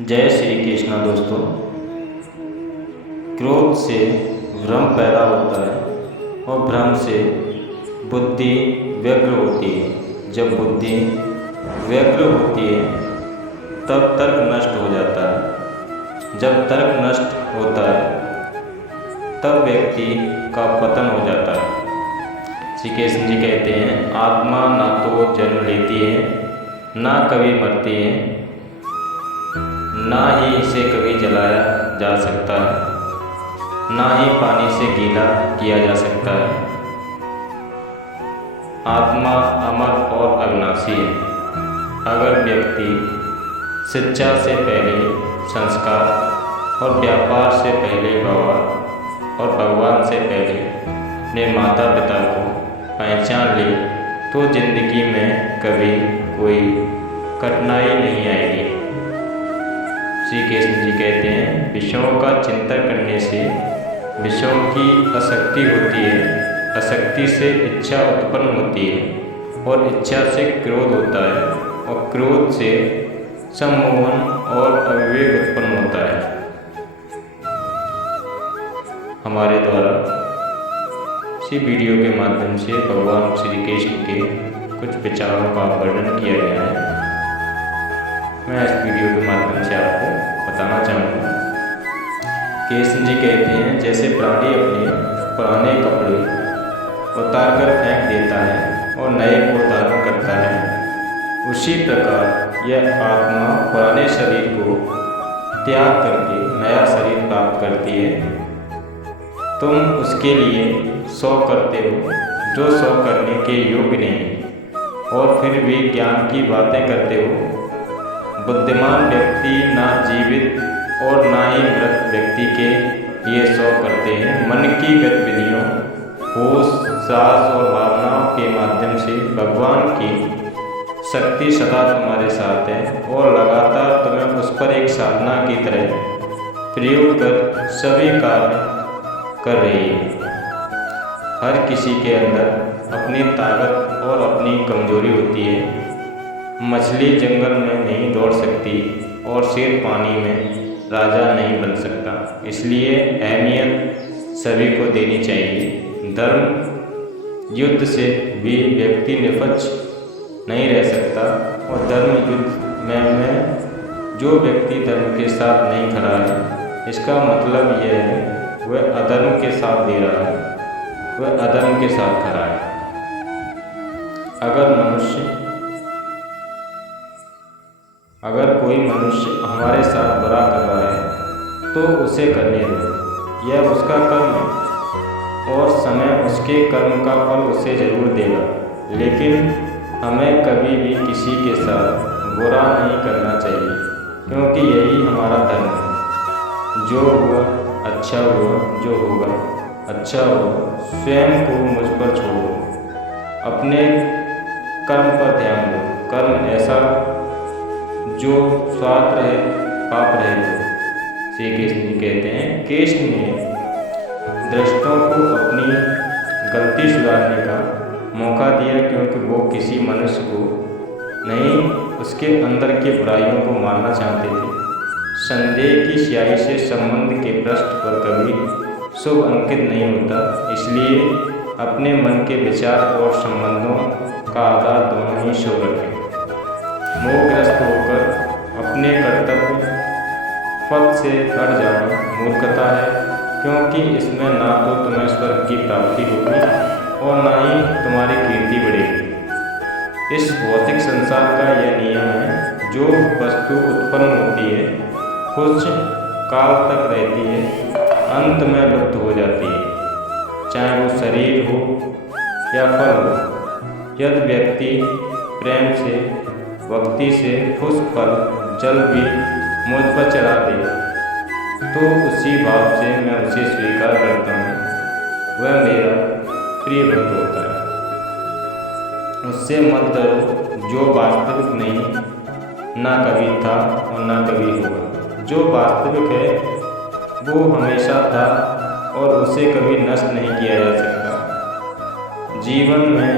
जय श्री कृष्णा दोस्तों। क्रोध से भ्रम पैदा होता है और भ्रम से बुद्धि व्यग्र होती है। जब बुद्धि व्यग्र होती है तब तर्क नष्ट हो जाता है। जब तर्क नष्ट होता है तब व्यक्ति का पतन हो जाता है। श्री कृष्ण जी कहते हैं, आत्मा ना तो जन्म लेती है ना कभी मरती है, ना ही इसे कभी जलाया जा सकता है, ना ही पानी से गीला किया जा सकता है। आत्मा अमर और अविनाशी है। अगर व्यक्ति शिक्षा से पहले संस्कार और व्यापार से पहले व्यवहार और भगवान से पहले अपने माता पिता को पहचान ले तो जिंदगी में कभी कोई कठिनाई नहीं आएगी। श्री कृष्ण जी कहते हैं, विषयों का चिंतन करने से विषयों की आसक्ति होती है, आसक्ति से इच्छा उत्पन्न होती है और इच्छा से क्रोध होता है और क्रोध से सम्मोहन और अविवेक उत्पन्न होता है। हमारे द्वारा इसी वीडियो के माध्यम से भगवान श्री कृष्ण के कुछ विचारों का वर्णन किया गया है। मैं इस वीडियो के माध्यम से आपको बताना चाहूँगा। कृष्ण जी कहते हैं, जैसे प्राणी अपने पुराने कपड़े उतार कर फेंक देता है और नए को धारण करता है, उसी प्रकार यह आत्मा पुराने शरीर को त्याग करके नया शरीर प्राप्त करती है। तुम उसके लिए सौ करते हो जो सौ करने के योग्य नहीं और फिर भी ज्ञान की बातें करते हो। बुद्धिमान व्यक्ति ना जीवित और ना ही मृत व्यक्ति के लिए सौ करते हैं। मन की गतिविधियों, होश, साहस और भावनाओं के माध्यम से भगवान की शक्ति सदा तुम्हारे साथ है और लगातार तुम्हें उस पर एक साधना की तरह प्रयोग कर सभी कार्य कर रही है। हर किसी के अंदर अपनी ताकत और अपनी कमजोरी होती है। मछली जंगल में नहीं दौड़ सकती और शेर पानी में राजा नहीं बन सकता, इसलिए अहमियत सभी को देनी चाहिए। धर्म युद्ध से भी व्यक्ति निष्पक्ष नहीं रह सकता और धर्म युद्ध में जो व्यक्ति धर्म के साथ नहीं खड़ा है, इसका मतलब यह है वह अधर्म के साथ दे रहा है, वह अधर्म के साथ खड़ा है। अगर कोई मनुष्य हमारे साथ बुरा कर रहा है तो उसे करने दो, यह उसका कर्म है और समय उसके कर्म का फल उसे जरूर देगा। लेकिन हमें कभी भी किसी के साथ बुरा नहीं करना चाहिए, क्योंकि यही हमारा धर्म है। जो हुआ अच्छा हुआ, जो होगा अच्छा होगा। स्वयं को मुझ पर छोड़ो, अपने कर्म पर ध्यान दो। कर्म ऐसा जो स्वार्थ रहे, पाप रहे। श्री कृष्ण जी कहते हैं, कृष्ण ने दृष्टों को अपनी गलती सुधारने का मौका दिया, क्योंकि वो किसी मनुष्य को नहीं उसके अंदर की बुराइयों को मारना चाहते थे। संदेह की स्याही से संबंध के पृष्ठ पर कभी शुभ अंकित नहीं होता, इसलिए अपने मन के विचार और संबंधों का आधार दोनों ही शुभ रखें। मोहग्रस्त होकर अपने कर्तव्य पद से हट जाना मूर्खता है, क्योंकि इसमें ना तो तुम्हें स्वर्ग की प्राप्ति होगी और ना ही तुम्हारी कीर्ति बढ़ेगी। इस भौतिक संसार का यह नियम है, जो वस्तु उत्पन्न होती है कुछ काल तक रहती है, अंत में लुप्त हो जाती है, चाहे वो शरीर हो या फल हो। यदि व्यक्ति प्रेम से भक्ति से उस पर जल भी मुझ पर चढ़ा दे तो उसी भाव से मैं उसे स्वीकार करता हूँ, वह मेरा प्रिय भक्त होता है। उससे मत डरो जो वास्तविक नहीं, ना कभी था और ना कभी होगा। जो वास्तविक है वो हमेशा था और उसे कभी नष्ट नहीं किया जा सकता। जीवन में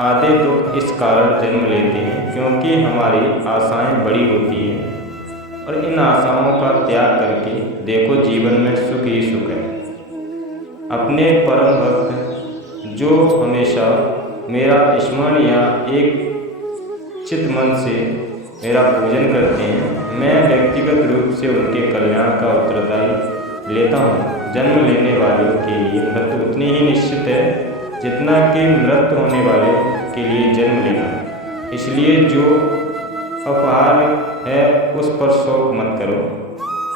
आधे दुख इस कारण जन्म लेते हैं क्योंकि हमारी आशाएं बड़ी होती हैं और इन आशाओं का त्याग करके देखो जीवन में सुख ही सुख है। अपने परम भक्त जो हमेशा मेरा स्मरण या एक चित मन से मेरा पूजन करते हैं, मैं व्यक्तिगत रूप से उनके कल्याण का उत्तरदायी लेता हूँ। जन्म लेने वालों के लिए मृत्यु उतनी ही निश्चित है जितना कि मृत्यु होने वाले के लिए जन्म लेना। इसलिए जो अपहार है उस पर शोक मत करो।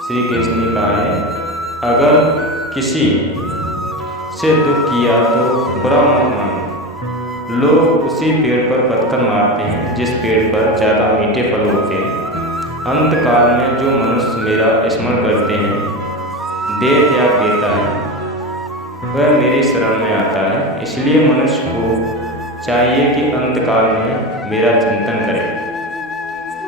श्री कृष्ण ने कहा है, अगर किसी से दुख किया तो बुरा मत मानो। लोग उसी पेड़ पर पत्थर मारते हैं जिस पेड़ पर ज़्यादा मीठे फल होते हैं। अंतकाल में जो मनुष्य मेरा स्मरण करते हैं, देह त्याग देता है, वह मेरी शरण में आता है। इसलिए मनुष्य को चाहिए कि अंतकाल में मेरा चिंतन करे।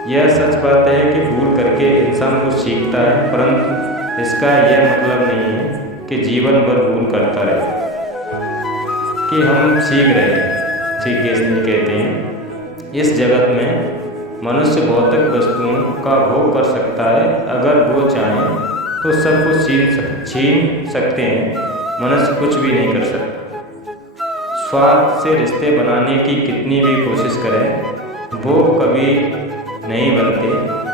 यह सच बात है कि भूल करके इंसान कुछ सीखता है, परंतु इसका यह मतलब नहीं है कि जीवन भर भूल करता रहे कि हम सीख रहे हैं। श्री कृष्ण कहते हैं, इस जगत में मनुष्य भौतिक वस्तुओं का भोग कर सकता है। अगर वो चाहे तो सब कुछ छीन सकते हैं, मनुष्य कुछ भी नहीं कर सकता। स्वार्थ से रिश्ते बनाने की कितनी भी कोशिश करें, वो कभी नहीं बनते,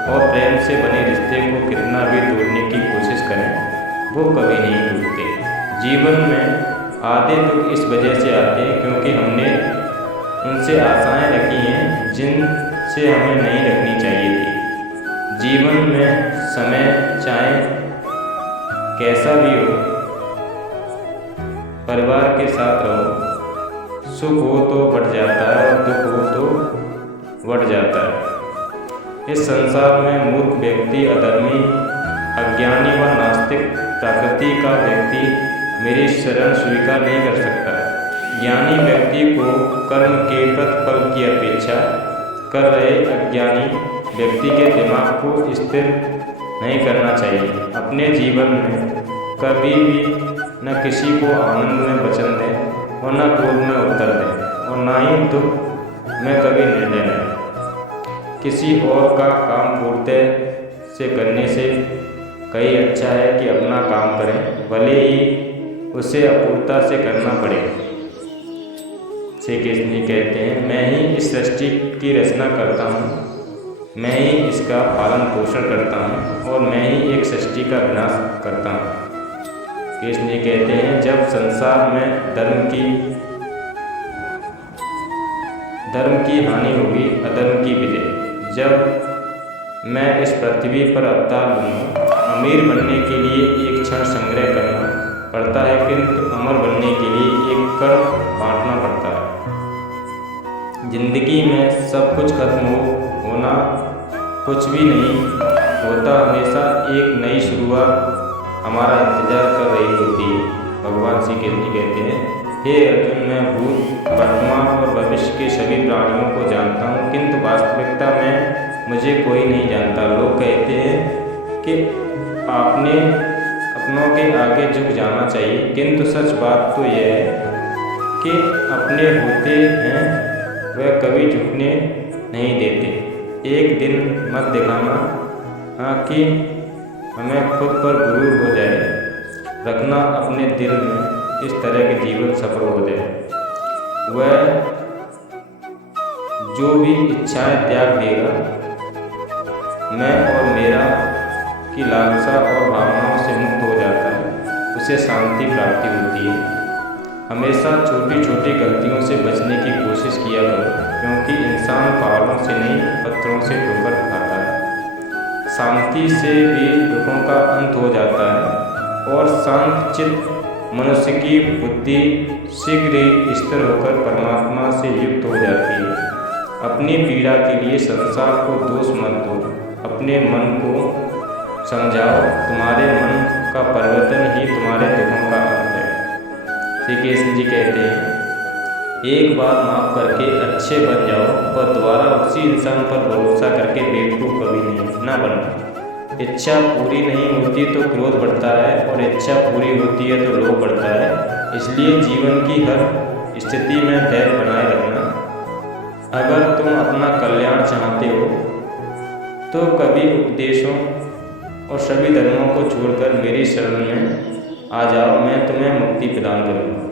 और प्रेम से बने रिश्ते को कितना भी तोड़ने की कोशिश करें, वो कभी नहीं टूटते। जीवन में आधे दुख इस वजह से आते हैं क्योंकि हमने उनसे आशाएं रखी हैं जिनसे हमें नहीं रखनी चाहिए थी। जीवन में समय चाहे कैसा भी हो, परिवार के साथ रहो। सुख हो तो बढ़ जाता है और दुख हो तो बढ़ जाता है। इस संसार में मूर्ख व्यक्ति, अधर्मी, अज्ञानी व नास्तिक प्रकृति का व्यक्ति मेरी शरण स्वीकार नहीं कर सकता। ज्ञानी व्यक्ति को कर्म के प्रतिफल की अपेक्षा कर रहे अज्ञानी व्यक्ति के दिमाग को स्थिर नहीं करना चाहिए। अपने जीवन में कभी भी न किसी को आनंद में वचन दें और न क्रोध में उत्तर दें, और न ही दुख में कभी निर्णय लें। किसी और का काम पूर्णतः से करने से कहीं अच्छा है कि अपना काम करें, भले ही उसे अपूर्णता से करना पड़े। श्री कृष्ण कहते हैं, मैं ही इस सृष्टि की रचना करता हूँ, मैं ही इसका पालन पोषण करता हूँ, और मैं ही एक सृष्टि का विनाश करता हूँ। कृष्ण जी कहते हैं, जब संसार में धर्म की हानि होगी, अधर्म की विजय। जब मैं इस पृथ्वी पर अवतार लूँगा, अमीर बनने के लिए एक क्षण संग्रह करना पड़ता है, किंतु अमर बनने के लिए एक कर बांटना पड़ता है। जिंदगी में सब कुछ खत्म होना कुछ भी नहीं होता, हमेशा एक नई शुरुआत हमारा इंतजार कर रही होती है। भगवान श्री कृष्ण कहते हैं, हे अर्जुन, मैं भूत, वर्तमान और भविष्य के सभी प्राणियों को जानता हूँ, किंतु वास्तविकता में मुझे कोई नहीं जानता। लोग कहते हैं कि आपने अपनों के आगे झुक जाना चाहिए, किंतु सच बात तो यह है कि अपने होते हैं वह कभी झुकने नहीं देते। एक दिन मत दिखाना कि हमें खुद पर गुरूर हो जाए, रखना अपने दिल में इस तरह के जीवन सफल हो जाए। वह जो भी इच्छाएं त्याग देगा, मैं और मेरा की लालसा और भावनाओं से मुक्त हो जाता है, उसे शांति प्राप्ति होती है। हमेशा छोटी छोटी गलतियों से बचने की कोशिश किया करो, क्योंकि इंसान पहाड़ों से नहीं पत्थरों से ठोकर खाता है। शांति से भी दुखों का अंत हो जाता है और शांत चित्त मनुष्य की बुद्धि शीघ्र ही स्थिर होकर परमात्मा से युक्त हो जाती है। अपनी पीड़ा के लिए संसार को दोष मत दो, अपने मन को समझाओ, तुम्हारे मन का परिवर्तन ही तुम्हारे दुखों का अंत है। श्री कृष्ण जी कहते हैं, एक बार माफ करके अच्छे बन जाओ और दोबारा उसी इंसान पर भरोसा करके बेवकूफ़ कभी नहीं ना बनो। इच्छा पूरी नहीं होती तो क्रोध बढ़ता है, और इच्छा पूरी होती है तो लोभ बढ़ता है। इसलिए जीवन की हर स्थिति में धैर्य बनाए रखना। अगर तुम अपना कल्याण चाहते हो तो कभी उपदेशों और सभी धर्मों को छोड़कर मेरी शरण में आ जाओ, मैं तुम्हें मुक्ति प्रदान करूँगा।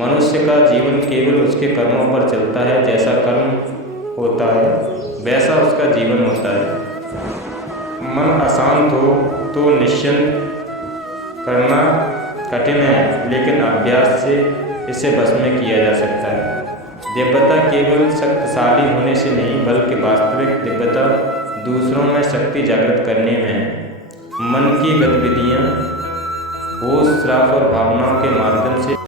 मनुष्य का जीवन केवल उसके कर्मों पर चलता है, जैसा कर्म होता है वैसा उसका जीवन होता है। मन अशांत हो तो निश्चिंत करना कठिन है, लेकिन अभ्यास से इसे बस में किया जा सकता है। दिव्यता केवल शक्तिशाली होने से नहीं, बल्कि वास्तविक दिव्यता दूसरों में शक्ति जागृत करने में है। मन की गतिविधियाँ होश, श्वास और भावनाओं के माध्यम से